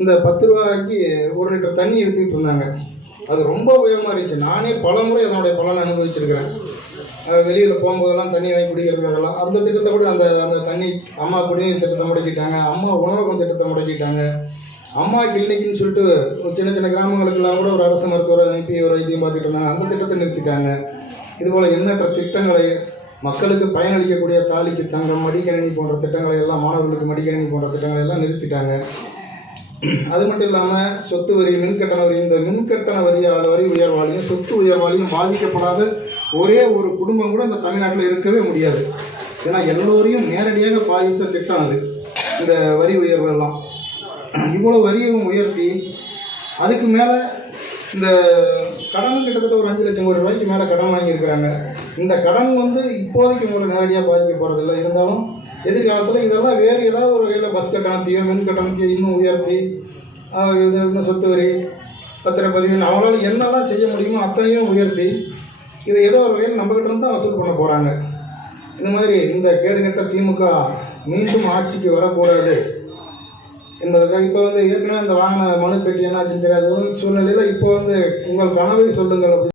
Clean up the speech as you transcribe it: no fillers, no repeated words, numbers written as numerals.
இந்த 10 ரூபாய்க்கு 1 லிட்டர் தண்ணி விற்றுக்கிட்டு இருந்தாங்க. அது ரொம்ப உயரமாக இருந்துச்சு. நானே பல முறை அதனுடைய பலனை அனுபவிச்சிருக்கிறேன். வெளியில் போகும்போதெல்லாம் தண்ணி வாங்கி குடிக்கிறது அதெல்லாம். அந்த திட்டத்தை கூட அந்த அந்த தண்ணி அம்மா குடிநீர் திட்டத்தை முடக்கிட்டாங்க. அம்மா உணவகம் திட்டத்தை முடக்கிட்டாங்க. அம்மா கிளினிக்குன்னு சொல்லிட்டு சின்ன சின்ன கிராமங்களுக்கெல்லாம் கூட ஒரு அரசு மருத்துவரை அனுப்பி ஒரு வைத்தியம் பார்த்துட்டு இருந்தாங்க. அந்த திட்டத்தை நிறுத்திட்டாங்க. இதுபோல் எண்ணற்ற திட்டங்களை மக்களுக்கு பயனளிக்கக்கூடிய தாலிக்கு தங்கம், மடிக்கணினி போன்ற திட்டங்களை எல்லாம், மாணவர்களுக்கு மடிக்கணினி போன்ற திட்டங்களை எல்லாம் நிறுத்திட்டாங்க. அது மட்டும் இல்லாமல் சொத்து வரி, மின்கட்டண வரி, இந்த மின்கட்டண வரி உயர்வாலையும் சொத்து உயர்வாலையும் பாதிக்கப்படாத ஒரே ஒரு குடும்பம் கூட இந்த தமிழ்நாட்டில் இருக்கவே முடியாது. ஏன்னா எல்லோரையும் நேரடியாக பாதித்த திட்டம் அது, இந்த வரி உயர்வுகள்லாம். இவ்வளோ வரியையும் உயர்த்தி அதுக்கு மேலே இந்த கடன் கிட்டத்தட்ட ஒரு 5 லட்சம் கோடி ரூபாய்க்கு மேலே கடன் வாங்கியிருக்கிறாங்க. இந்த கடன் இப்போதைக்கு உங்களுக்கு நேரடியாக பாதிக்க போகிறதில்ல. இருந்தாலும் எதிர்காலத்தில் இதெல்லாம் வேறு ஏதாவது ஒரு வகையில் பஸ் கட்டணத்தையோ மின் கட்டணத்தையோ இன்னும் உயர்த்தி இது இன்னும் சொத்து வரி, பத்திரப்பதிவு, அவங்களால என்னெல்லாம் செய்ய முடியுமோ அத்தனையும் உயர்த்தி இதை ஏதோ ஒரு வகையில் நம்மகிட்ட இருந்து தான் வசூல் பண்ண போகிறாங்க. இந்த மாதிரி இந்த கேடுகட்ட திமுக மீண்டும் ஆட்சிக்கு வரக்கூடாது என்பதற்காக இப்போ ஏற்கனவே இந்த வாங்கின மனு பெட்டி என்னாச்சுன்னு தெரியாத சூழ்நிலையில் இப்போ உங்கள் கனவை சொல்லுங்கள் அப்படி